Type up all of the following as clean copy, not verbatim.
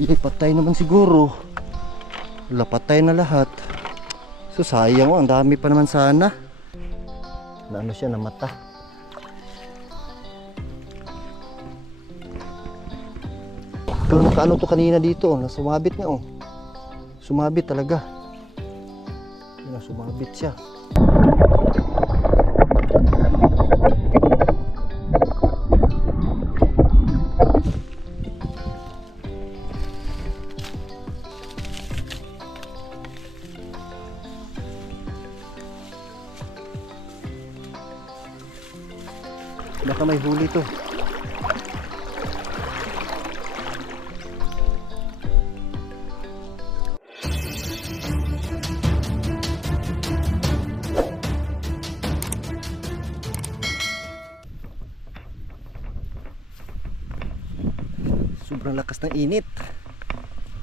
Yay, patay naman siguro. Wala, patay na lahat. So sayang, ang dami pa naman sana. Na ano siya, namata. Pero nakaano to kanina dito, nasumabit nga oh. Sumabit talaga. Sumabit siya. Baka may huli to. Sobrang lakas ng init.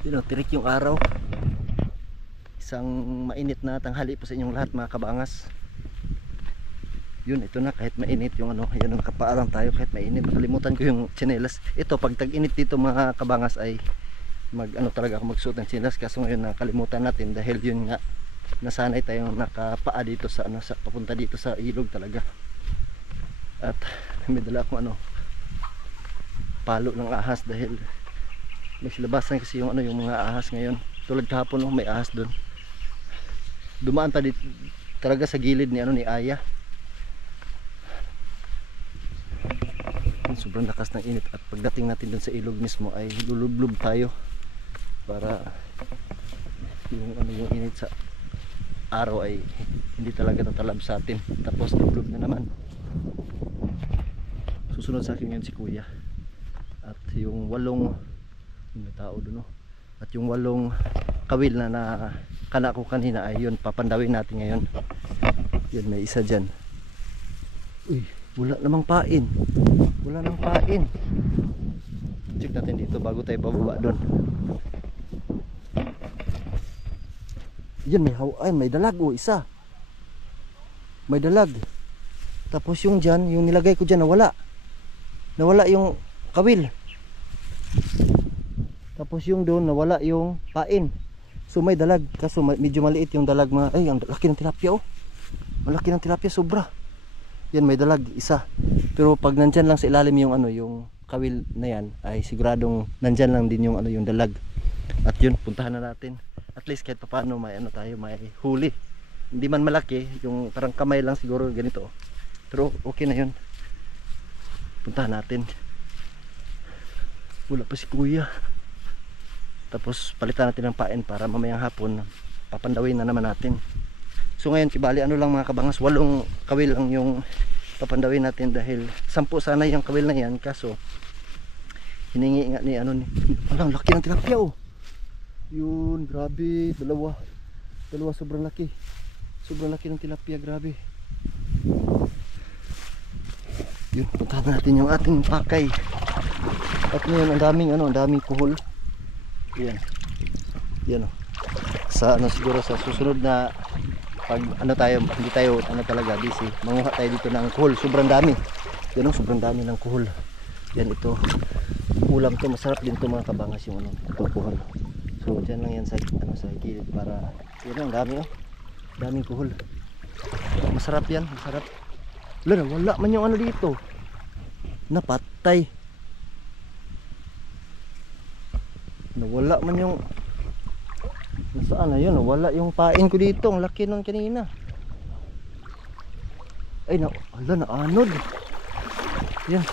Tirik yung araw. Isang mainit na tanghali po sa inyong lahat mga kabangas. Yun, ito na, kahit mainit yung ano, ayun, nakapaalang tayo kahit mainit. Nakalimutan ko yung tsinelas. Ito, pag tag-init dito mga kabangas ay ano talaga ako magsuot ng tsinelas. Kaso ngayon nakalimutan natin dahil yun nga, nasanay tayong nakapaa dito sa ano, papunta dito sa ilog talaga. At may dala akong ano, palo ng ahas dahil may silabasan kasi yung ano, yung mga ahas ngayon. Tulad kahapon, oh, may ahas doon. Dumaan pa dito talaga sa gilid ni ano, ni Aya. Sobrang lakas ng init at pagdating natin dun sa ilog mismo ay lulublob tayo para yung ano, yung init sa araw ay hindi talaga tatalab sa atin. Tapos lublob na naman. Susunod sa akin ngayon si Kuya at yung 8 yung tao dun, no? At yung 8 kawil na kana ko kanina ay yun, papandawin natin ngayon. Yun, may isa dyan. Uy, wala namang pain. Wala namang pain. Check natin dito bago tayo pababa doon. Yan, may dalag, oh, isa. May dalag. Tapos yung dyan, yung nilagay ko dyan, nawala. Nawala yung kawil. Tapos yung doon, nawala yung pain. So may dalag. Kaso medyo maliit yung dalag. Ay, ang laki ng tilapia, oh. Malaki ng tilapia, sobra. Yan, may dalag, isa. Pero pag nandyan lang sa ilalim yung ano, yung kawil na yan, ay siguradong nandyan lang din yung ano, yung dalag. At yun, puntahan na natin. At least kahit paano may ano tayo, may huli. Hindi man malaki, yung parang kamay lang siguro ganito. Pero okay na yun. Puntahan natin. Wala pa si Kuya. Tapos palitan natin ng pain para mamayang hapon papandawin na naman natin. So ngayon, kibali ano lang mga kabangas, 8 kawil lang yung papandawin natin dahil 10 sana yung kawil na yan. Kaso hiningi nga ni ano ni, walang laki ng tilapia, oh. Yun, grabe, dalawa sobrang laki ng tilapia, grabe. Yun, puntahan natin yung ating pakay. At ngayon ang daming kuhol. Yan, oh. Sa ano, siguro sa susunod na pag ano tayo, hindi tayo ano talaga busy, manguha tayo dito ng kuhol. Sobrang dami. Yan, oh, sobrang dami ng kuhol. Yan, ito ulam to, masarap din to mga kabangas yung ano, itong kuhol. So dyan lang yan sa ano, sa gilid para yun, ang dami, oh. Daming kuhol. Masarap yan, masarap. Wala man yung ano dito. Napatay. Nawala man yung saan na yun, wala yung pain ko dito. Ang laki nun kanina. Ay, naanod. Yan.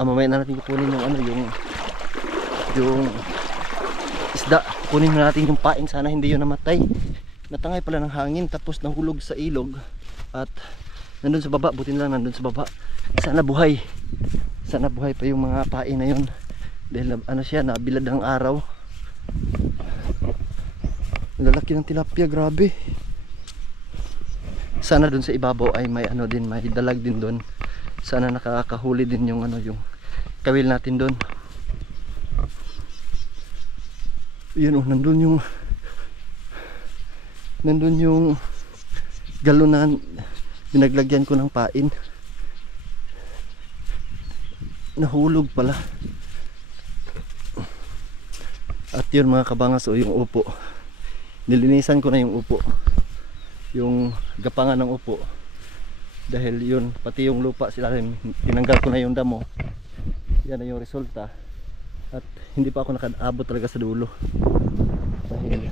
Mamaya na natin kukunin yung ano, yung isda. Kunin natin yung pain, sana hindi yun namatay. Natangay pala ng hangin tapos nahulog sa ilog. At nandun sa baba, buti na lang nandun sa baba. Sana buhay pa yung mga pain na yun. Dahil ano siya, nabilad ang araw. Lalaki ng tilapia, grabe. Sana dun sa ibabaw ay may ano din, may dalag din dun. Sana nakakahuli din yung ano, yung kawil natin dun. Yun, oh, nandun yung galon na binaglagyan ko ng pain. nahulog pala. At yun mga kabangas, o yung upo, nilinisan ko na yung upo, yung gapangan ng upo, dahil yun pati yung lupa sila rin, tinanggal ko na yung damo. Yan na yung resulta. At hindi pa ako nakaabot talaga sa dulo, dahil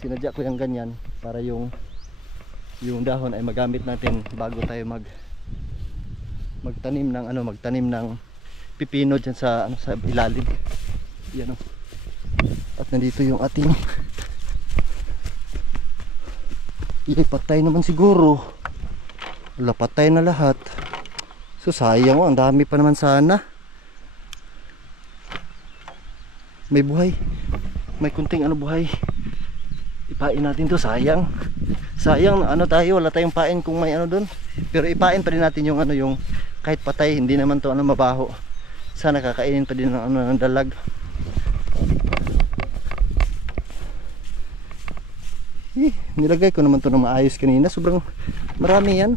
sinadya ko yung ganyan para yung dahon ay magamit natin bago tayo magtanim ng pipino dyan sa sa ilalim. Yan o. At nandito yung ating patay naman siguro. Wala, patay na lahat. So sayang o, ang dami pa naman sana. May buhay. May kunting buhay. Ipain natin to, sayang. Sayang tayo, wala tayong pain kung may doon. Pero ipain pa rin natin yung yung kahit patay, hindi naman to mabaho. Sana kakainin pa din ng dalag. Nilagay ko naman to na maayos kanina, sobrang marami yan.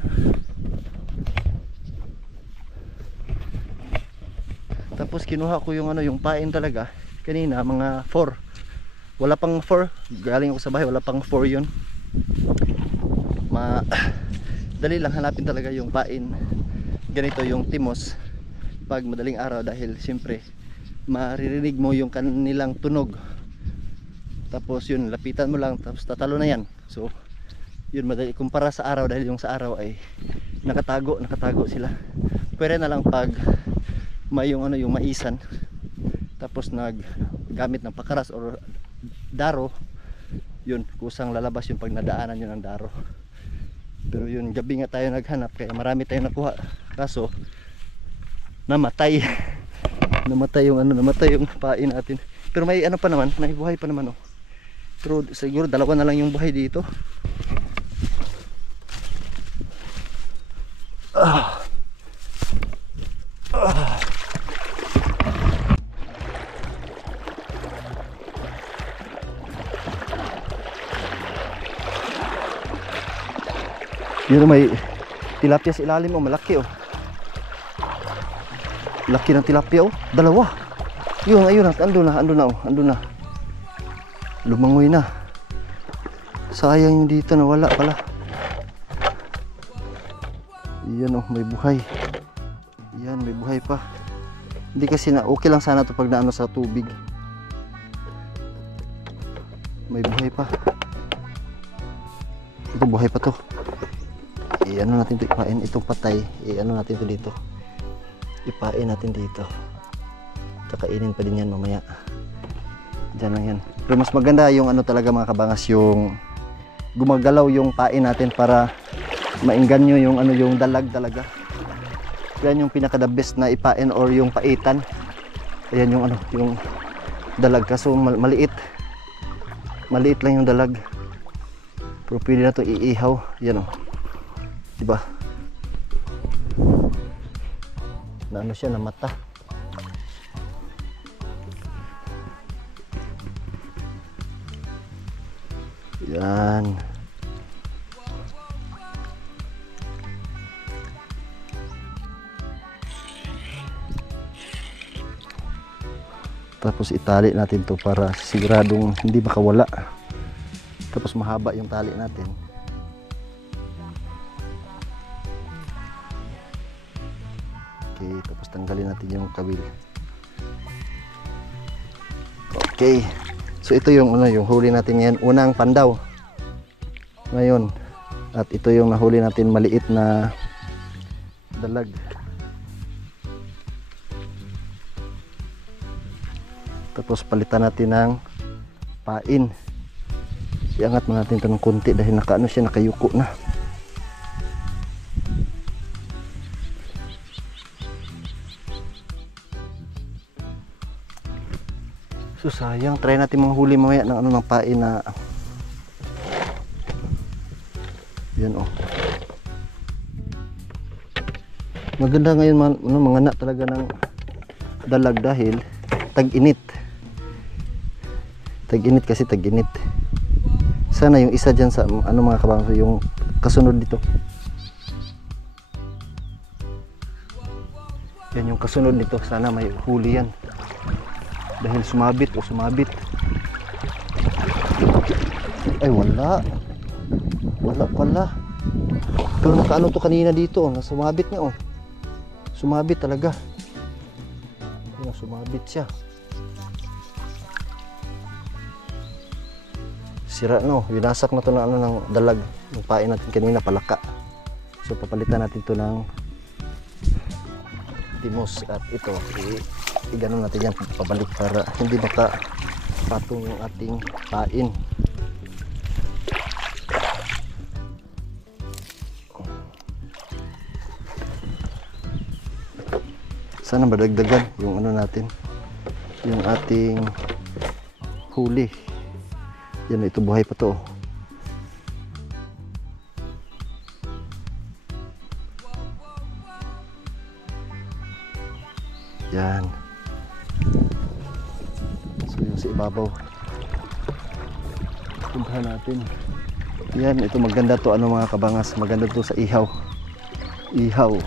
Tapos kinuha ko yung yung pain talaga kanina, mga 4. Wala pang 4, galing ako sa bahay, wala pang 4 yun. Dali lang hanapin talaga yung pain. Ganito yung timos pag madaling araw, dahil siyempre maririnig mo yung kanilang tunog. Tapos yun, lapitan mo lang, tapos tatalo na yan. So yun, madali kumpara sa araw, dahil yung sa araw ay nakatago sila. Pwede na lang pag may yung yung maisan, tapos gamit ng pakaras or daro, yun kusang lalabas yung pag nadaanan yun ng daro. Pero yun, gabi nga tayo naghanap, kaya marami tayong nakuha, kaso namatay. namatay yung pain natin. Pero may pa naman, may buhay pa naman Pero siguro dalawa na lang yung buhay dito. Yun, may tilapia sa ilalim malaki laki ng tilapia dalawa. Yun, ayun andun na lumangoy na. Sayang yung dito, nawala pala. Yan may buhay. Yan, may buhay pa. Hindi kasi okay lang sana to pag sa tubig. May buhay pa. Ito, buhay pa to. Natin to, ipain itong patay. Natin to dito. Ipain natin dito. Kakainin pa din yan mamaya. Diyan lang yan. Pero mas maganda yung talaga mga kabangas, yung gumagalaw yung pain natin para mainganyo yung yung dalag talaga. Yan yung pinaka the best na ipain or yung paitan. Ayan yung yung dalag, kaso maliit lang yung dalag. Pero pwede na to iihaw. Yan diba? Na siya, na mata. Yan. Tapos itali natin to para siguradong hindi makawala. Tapos mahaba yung tali natin. Okay, tapos tanggalin natin yung kabil. Okay. So ito yung yung huli natin ngayon, unang pandaw. Ngayon, at ito yung nahuli natin, maliit na dalag. Tapos palitan natin ng pain. Iangat mo natin ito ng konti dahil siya, nakayuko na. So sayang, try natin mga huli mamaya ng ng pain na yan maganda ngayon mga anak talaga ng dalag dahil tag-init kasi tag-init. Sana yung isa dyan sa mga kabangso, yung kasunod dito, Yan yung kasunod nito, sana may huli yan dahil sumabit o sumabit. Ay wala pala, pero nakaano to kanina dito, nasumabit nga oh, sumabit talaga. Yan, sumabit siya, sira no, winasak na to ng ano, ng dalag yung pain natin kanina, palaka. So papalitan natin to ng timos at ito i-gano natin yan pabalik para hindi makapatong yung ating pain. Sana madagdagan yung ano natin, yung ating huli. Yan, ito buhay pa to. Yan. So yung sa ibabaw puntahan natin. Yan, ito maganda to ano mga kabangas, maganda to sa ihaw. Ihaw.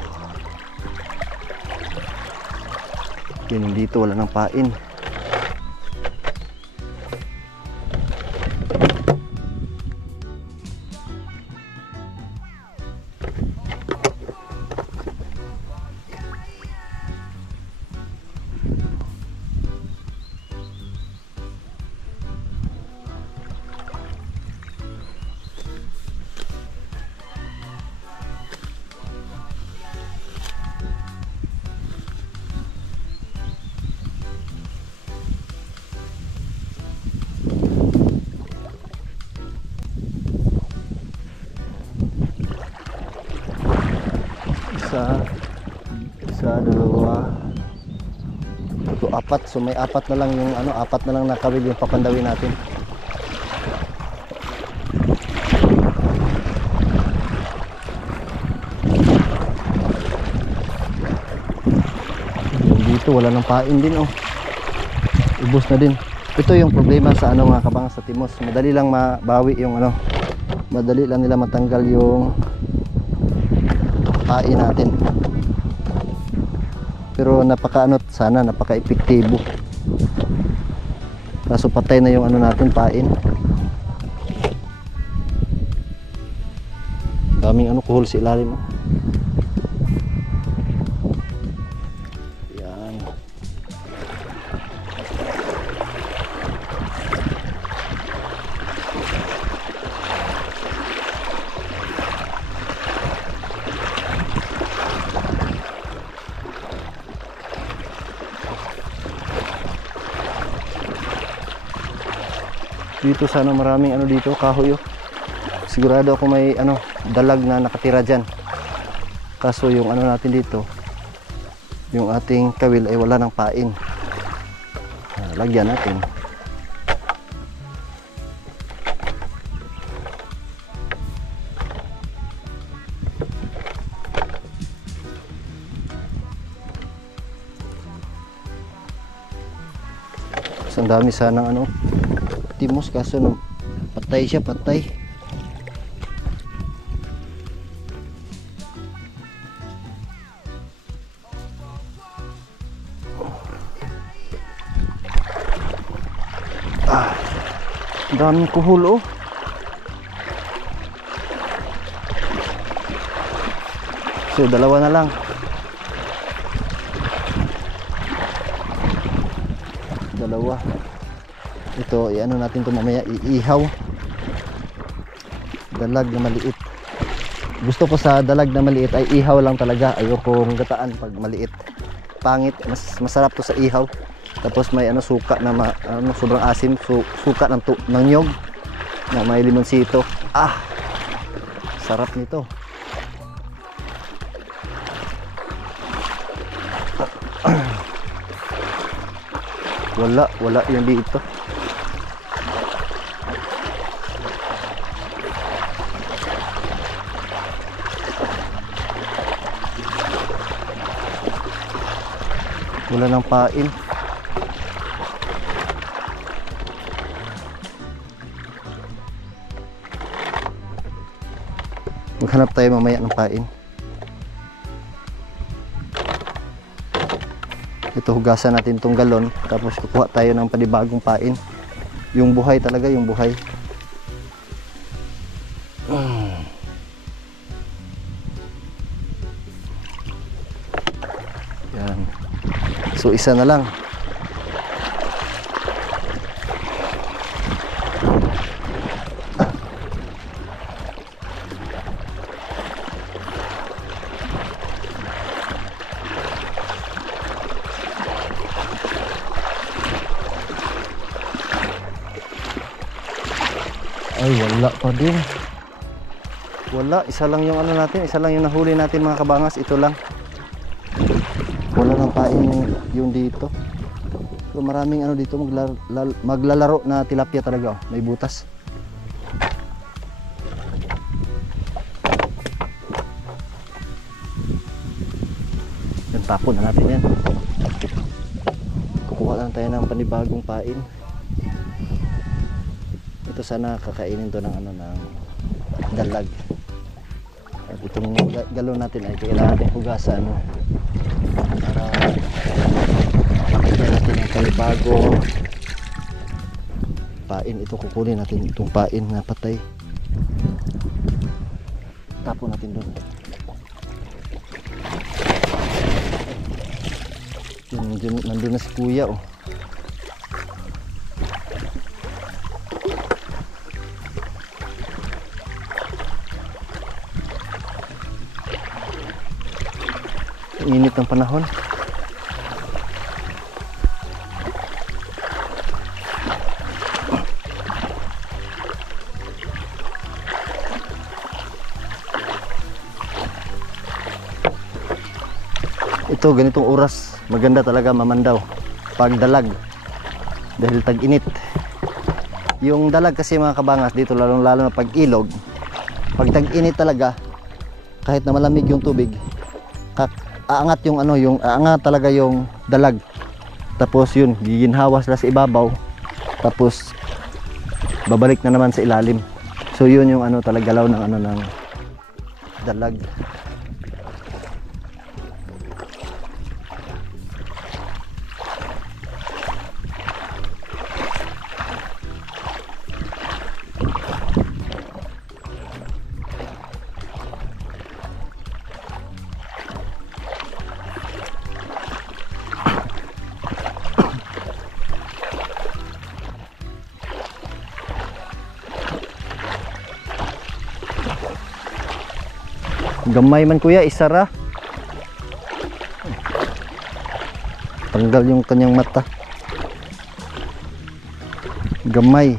Yan, dito wala nang pain. Isa, dalawa, ito apat. So may apat na lang yung ano, apat na lang nakawil yung papandawin natin. Dito wala nang pain din oh. Ubos na din. Ito yung problema sa ano mga kabang sa timos. Madali lang mabawi yung ano. Madali lang nila matanggal yung pain natin. Pero napaka-ano sana, napaka-epektibo. Kaso patay na yung ano natin, pain. Daming ano, kuhol sa ilalim. Yan. Dito sana maraming ano dito, kahoy oh. Sigurado ako may ano, dalag na nakatira dyan. Kaso yung ano natin dito, yung ating kawil ay wala ng pain. Lagyan natin. Ang dami sanang ano, timos, kaso no, patay siya, patay. Daming kuhol oh. So dalawa na lang. Dalawa. Ito, i-ano natin ito mamaya, iihaw. Dalag na maliit. Gusto ko sa dalag na maliit ay ihaw lang talaga. Ayokong gataan pag maliit. Pangit, masarap to sa ihaw. Tapos may ano, suka na ano, sobrang asim, suka ng nyog na may limonsito. Sarap nito. Wala yung dito. Wala ng pain. Maghanap tayo mamaya ng pain. Ito, hugasan natin tong galon, tapos kukuha tayo ng panibagong pain. Yung buhay talaga, yung buhay. Yan. So isa na lang. Ay, wala pa din. Wala, isa lang yung ano natin, isa lang yung nahuli natin mga kabangas, ito lang. Wala nang pain yung dito. So maraming ano dito, maglalaro na tilapia talaga, oh. May butas. Yan, tapon na natin yan. Kukuha lang tayo ng panibagong pain. Ito sana kakainin to ng ano, ng dalag. At itong galon natin ay kailangan natin hugasan para makita natin ang panibago pain. Ito kukunin natin itong pain na patay, tapon natin doon. Nandun na si kuya, oh. Init ng panahon. Ito, ganitong oras maganda talaga mamandaw pag dalag, dahil tag-init. Yung dalag kasi mga kabangas dito, lalo na pag ilog, pag tag-init talaga, kahit na malamig yung tubig, aangat yung ano, yung aangat talaga yung dalag. Tapos yun, giginhawa sila sa ibabaw, tapos babalik na naman sa ilalim. So yun yung ano talaga, galaw ng ano, ng dalag. Gamay man kuya, isara. Tanggal yung kanyang mata. Gamay.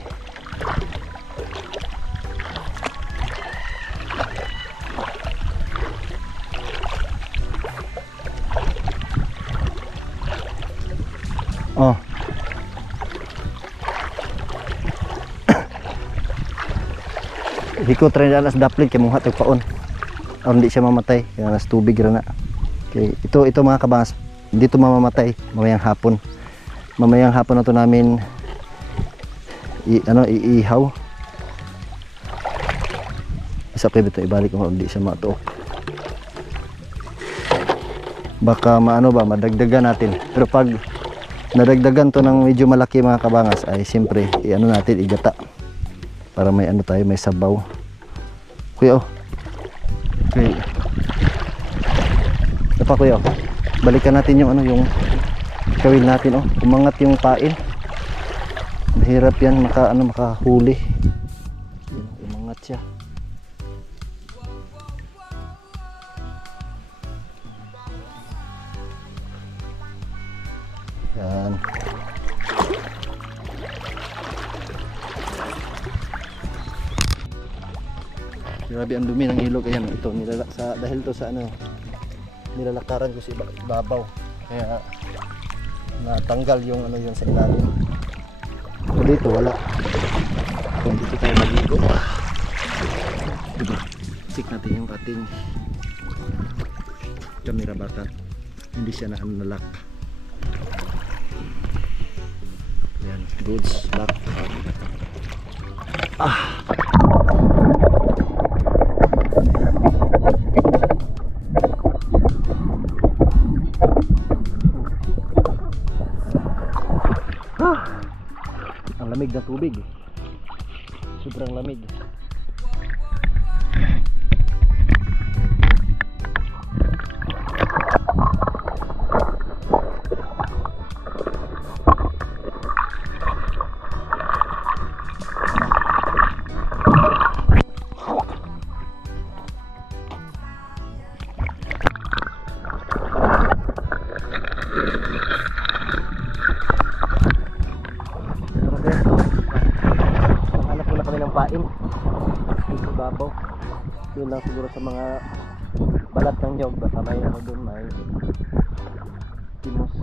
Oh. Hikot rin alas daplit kay mong hatag paon. O hindi siya mamatay, kaya nas tubig na. Okay, ito mga kabangas, hindi ito mamamatay mamayang hapon. Mamayang hapon na ito namin iihaw. Isa kayo ito, ibalik ko hindi siya matuok. Baka madagdagan natin. Pero pag nadagdagan to ng medyo malaki mga kabangas, ay siyempre natin igata para may tayo, may sabaw. Kuya, oh. Okay. Apa kuya, balikan natin yung yung kawil natin, oh. Umangat yung pain. Mahirap yan makahuli. Umangat siya. Yan. Grabe ang dumi ng ilog. Ayan, ito dahil to sa nilalakaran ko sa ibabaw, kaya natanggal yung yun sa ilalim. So dito wala. Kung dito tayo maligo, diba? Sik natin yung ating camera, baka hindi siya nalak. Ayan, goods lock. Ang lamig ng tubig. Sobrang lamig. Pain sa babaw. Yun lang siguro sa mga balat ng nyog. Basta may ano dun, may timos.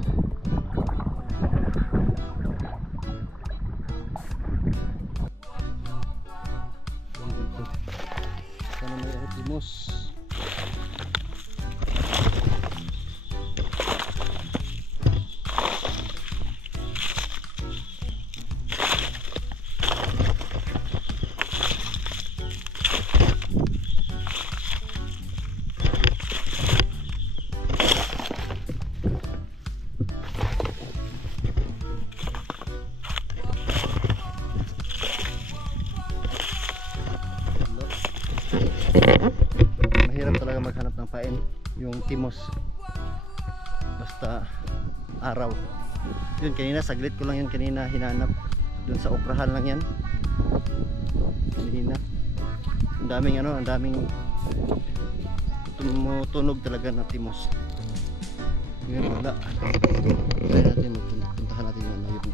Sana may timos. Mahirap talaga maghanap ng pain yung timos basta araw. Yun kanina saglit ko lang yun kanina hinanap dun sa okrahan lang yan kanina. Ang daming ano, ang daming tumutunog talaga na timos. Ngayon wala. Try natin puntahan natin yung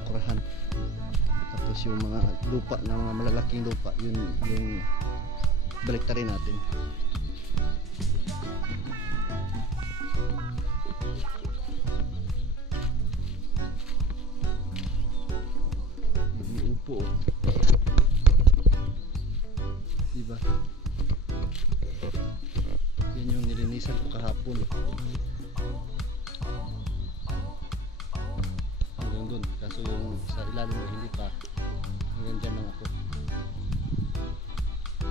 okrahan. Tapos yung mga lupa na mga malalaking lupa yun yung baliktarin natin. Yung upo diba? Yan yung nilinisan ko kahapon hanggang dun, kaso yung sa ilalim na hindi pa, hanggang dyan lang ako.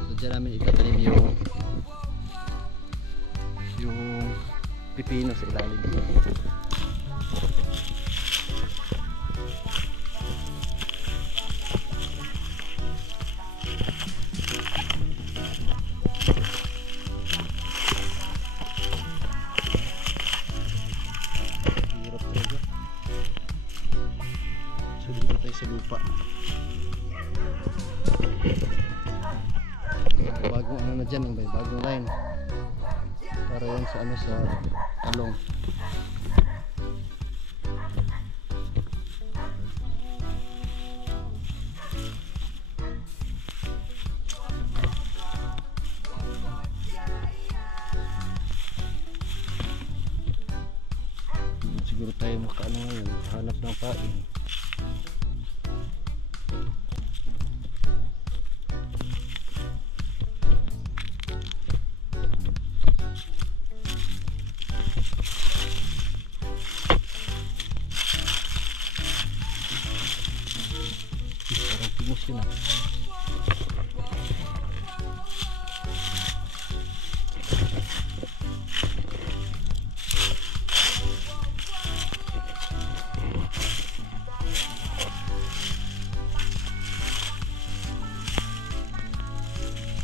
So dyan namin itatanim yung pipino sa ilalim. Hirap talaga. So dito tayo sa lupa. Bagong ano na dyan, bagong line para yan sa ano, sa talong. Siguro tayo makaano ngayon, hanap ng pain. Parang timos yun ah.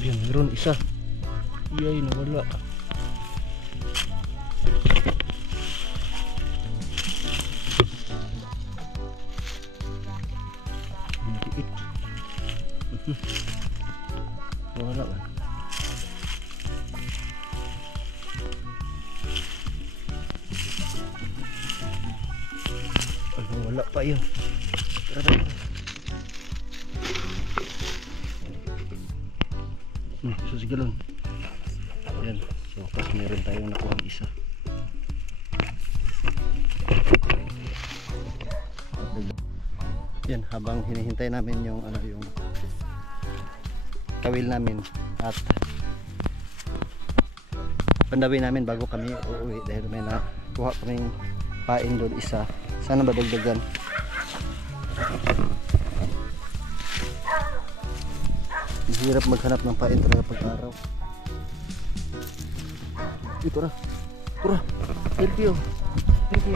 Yan, meron isa. Iyay, nawala. Liit. Wala ba? Ano, wala pa yun. Tara. Susigalon. Yan. So, pas meron tayong nakuha isa. Yan, habang hinihintay namin yung ano, yung kawil namin at pandawi namin bago kami uuwi dahil may nakuha kaming pain doon isa. Sana madagdagan. Hirap maghanap ng pain talaga pag araw. Ito na. Tara. Thank you. Thank you.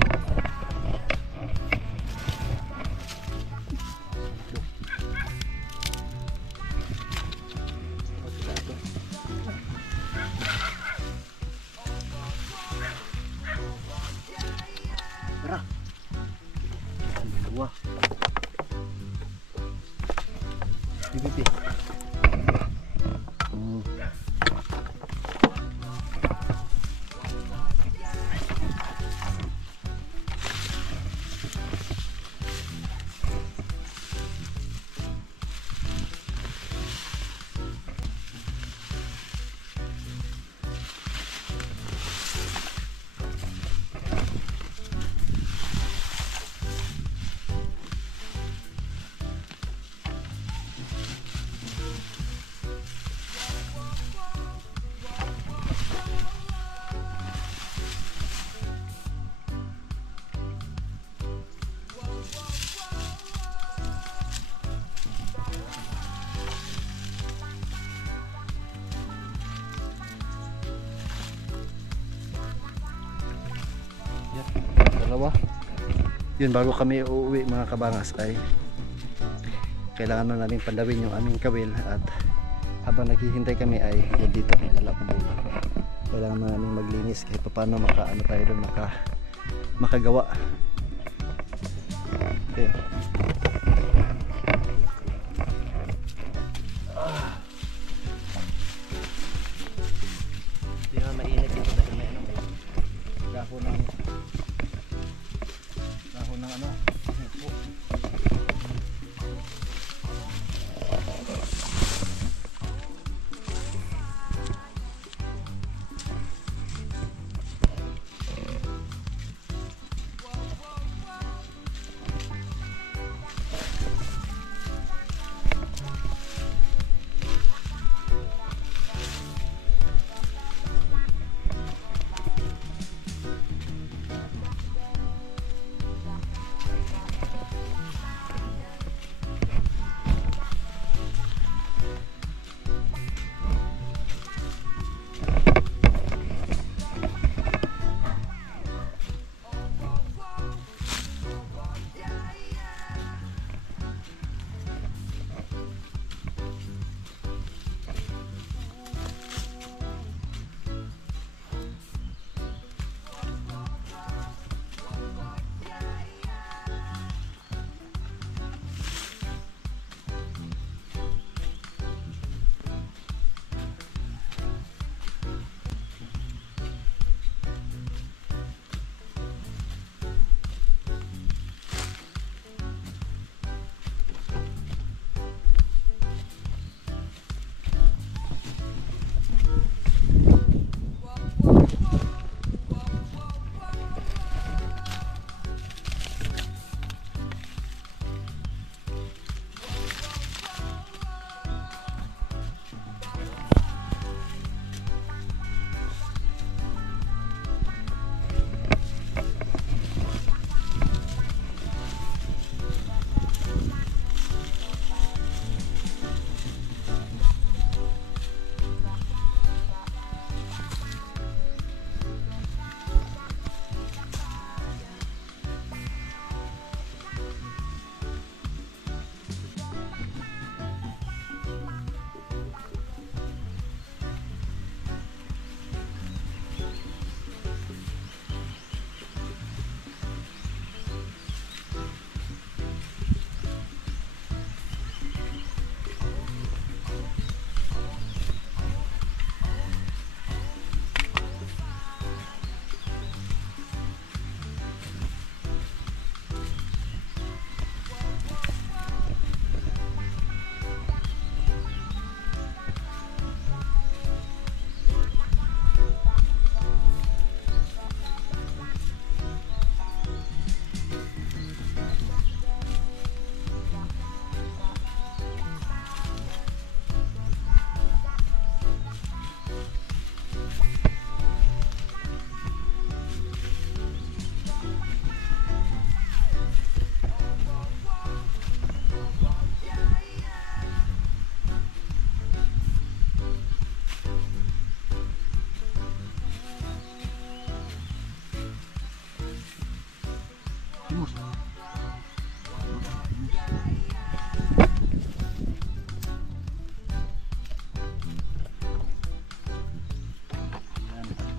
Yan, dalawa. Yun, bago kami uuwi mga kabangas ay kailangan na namin pandawin yung aming kawil, at habang naghihintay kami ay yan dito may dala akong bulo. Kailangan na namin maglinis kahit paano makaano tayo doon, makagawa. Ayan. Hindi na mainit dito dahil may ano, may dahon ng ano, upo.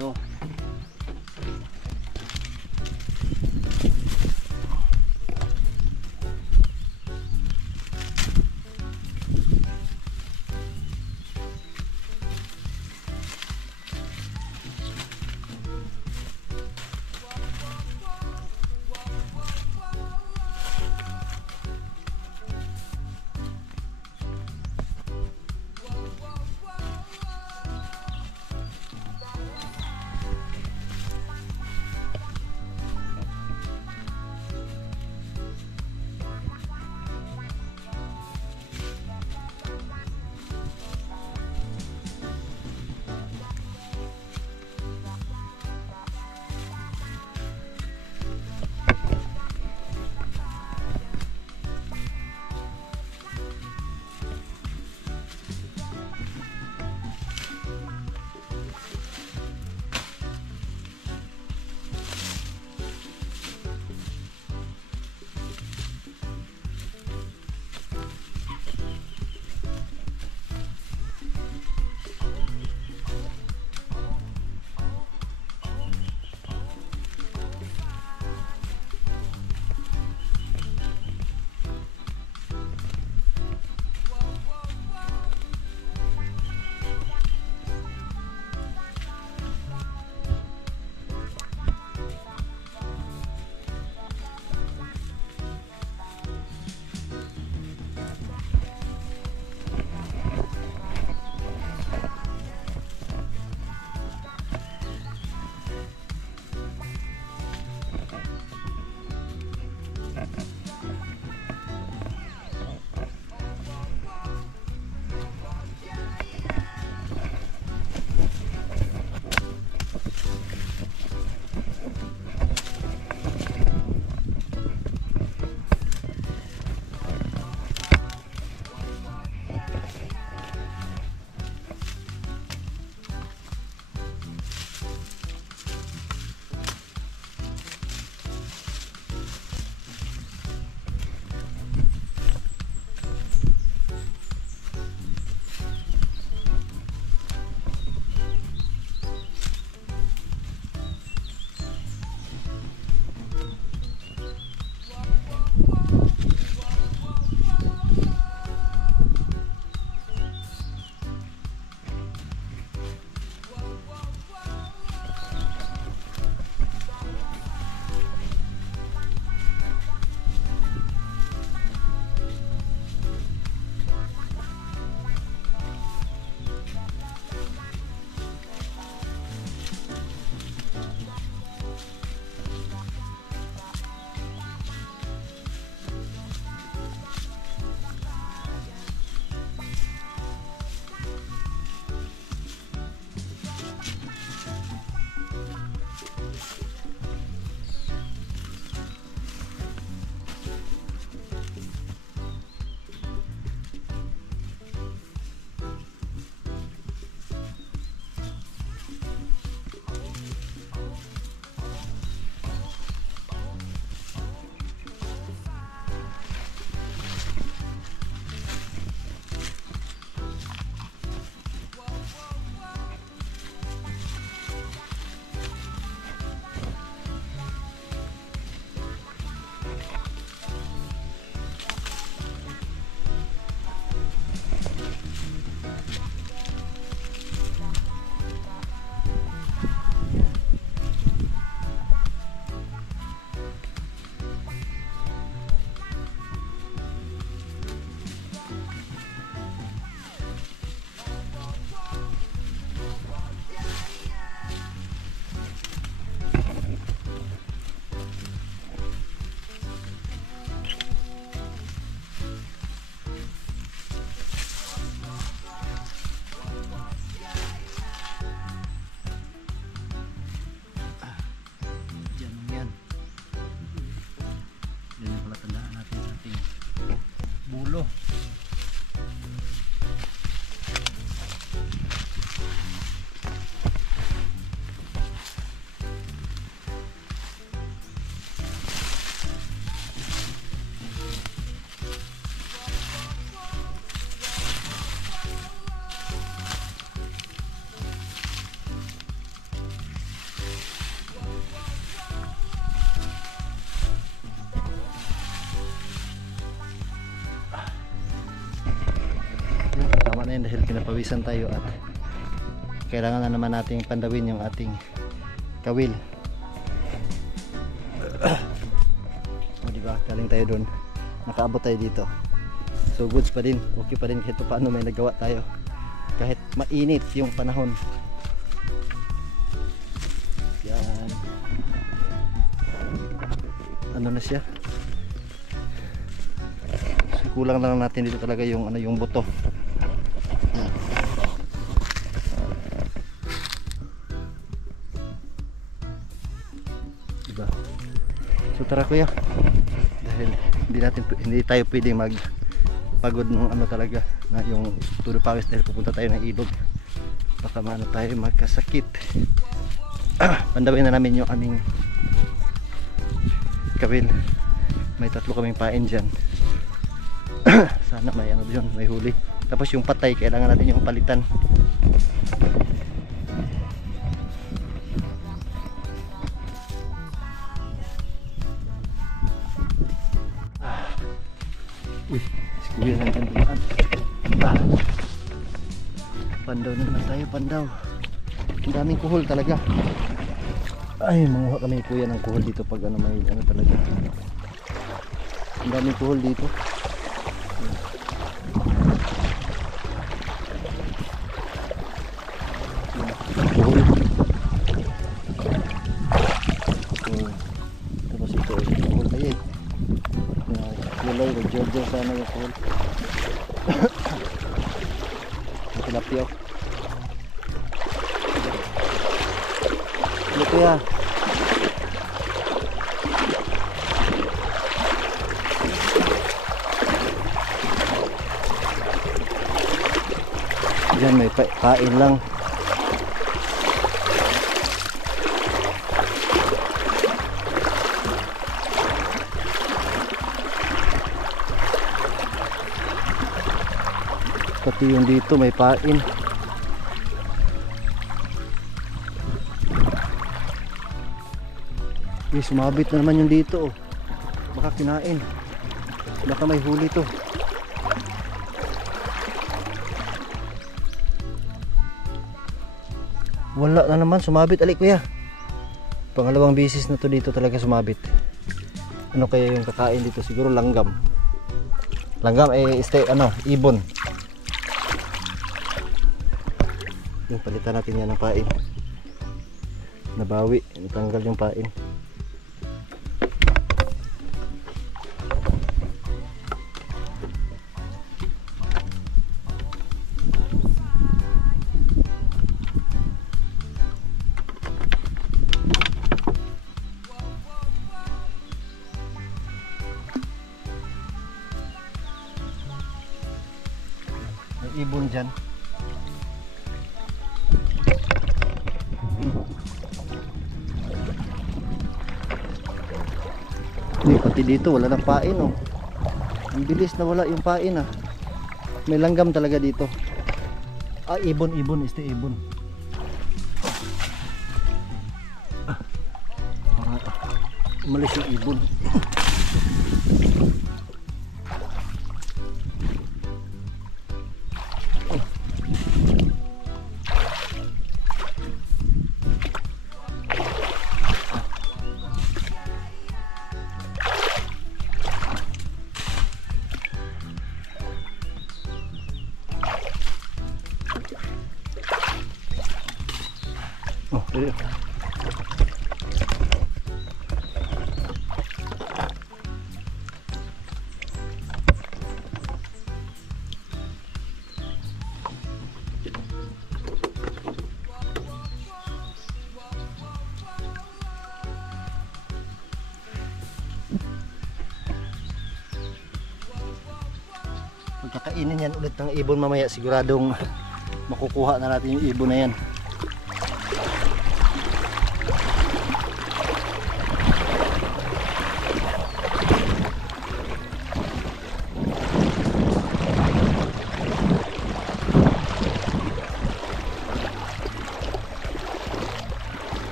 No. ngayon dahil pinapawisan tayo at kailangan na naman nating pandawin yung ating kawil. O diba, galing tayo doon, nakaabot tayo dito, so goods pa din, okay pa din kahit paano may nagawa tayo kahit mainit yung panahon. Yan, ano na siya, so, kulang lang natin dito talaga yung ano, yung buto. Diba? So tara kuya, dahil hindi tayo pwedeng magpagod ng ano talaga na yung todo pawis dahil pupunta tayo ng ilog, baka maano tayo magkasakit. Pandawin na namin yung aming kawil, may 3 kaming pain dyan. Sana may ano yun, may huli. Tapos yung patay kailangan natin yung palitan. Uy, sikuya na natin tumaan. Pandaw na naman tayo, pandaw. Ang daming kuhol talaga. Ay, manguha kami kuya ng kuhol dito pag ano, may ano talaga. Ang daming kuhol dito. Kuhol. So, tapos ito, kuhol tayo. Kulay o Georgia sana yung kuhol. Tilapia. Ano kuya? Diyan may pain lang. Pati yung dito may pain. Sumabit na naman yung dito, oh. Baka kinain, baka may huli to. Wala na naman, sumabit. Alik kuya, pangalawang bisis na to dito talaga sumabit. Ano kaya yung kakain dito? Siguro langgam. Langgam ano, ibon. Yung palitan natin yan ng pain. Nabawi, natanggal yung pain. May ibon dyan. Pati dito wala nang pain, oh. Ang bilis na wala yung pain, ah. May langgam talaga dito. Ah, ibon, ibon. Para umalis yung ibon. Oh, iya. Pagkakainin yan ulit ng ibon mamaya, siguradong makukuha na natin yung ibon na yan.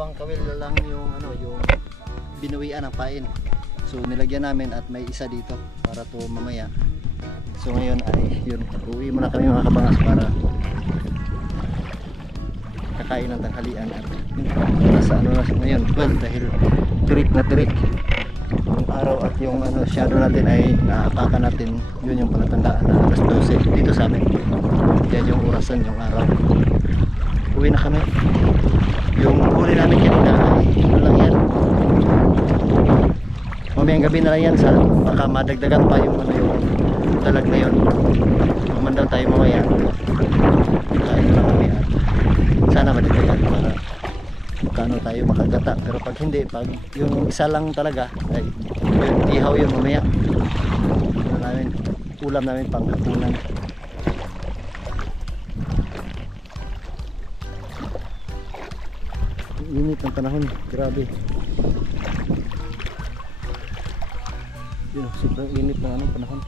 dalawang kawil lang yung ano, yung binuwian ng pain. So nilagyan namin at may isa dito para to mamaya. So ngayon ay yun, uwi muna kami mga kabangas para kakain ng tanghalian at yun, nasa ano na ngayon 12 dahil tirik yung araw at yung ano, shadow natin ay naapakan natin. Yun yung palatandaan na alas 12 dito sa amin. Yan yung orasan yung araw. Uwi na kami. Yung huli namin kanina ay ano lang yan, mamayang gabi na lang yan, sa baka madagdagan pa yung ano, yung dalag na yun. Mamandaw tayo mamaya, kain na kami at sana madagdagan para kano tayo makagata. Pero pag hindi, pag yung isa lang talaga ay yun, ihaw yun mamaya. Ulam namin pang hapunan. Init ng panahon, grabe. Yun, sobrang init ng anong panahon.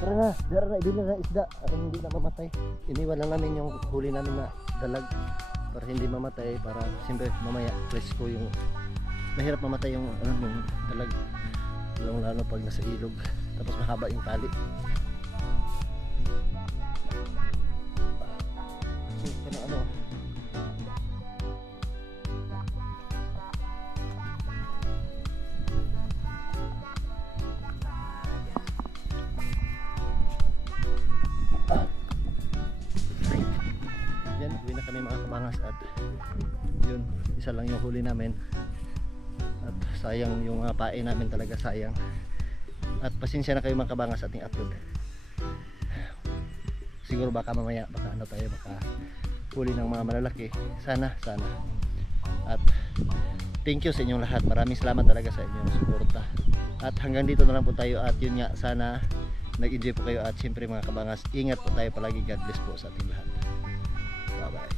Tara na, dara na, ibili na isda at hindi na mamatay. Iniwan lang namin yung huli namin na dalag para hindi mamatay, para siyempre mamaya presko yung, mahirap mamatay yung ano, yung dalag, lalo pag nasa ilog tapos mahaba yung tali. So ano, yan, uwi na kami mga kabangas at yun, isa lang yung huli namin at sayang yung pain namin, talaga sayang. At pasensya na kayo mga kabangas sa ating upload. Siguro baka mamaya baka ano tayo, baka huli ng mga malalaki, sana. At thank you sa inyong lahat, maraming salamat talaga sa inyong suporta. At hanggang dito na lang po tayo at yun nga, sana nag-enjoy po kayo at siyempre mga kabangas, ingat po tayo palagi. God bless po sa ating lahat. Bye bye.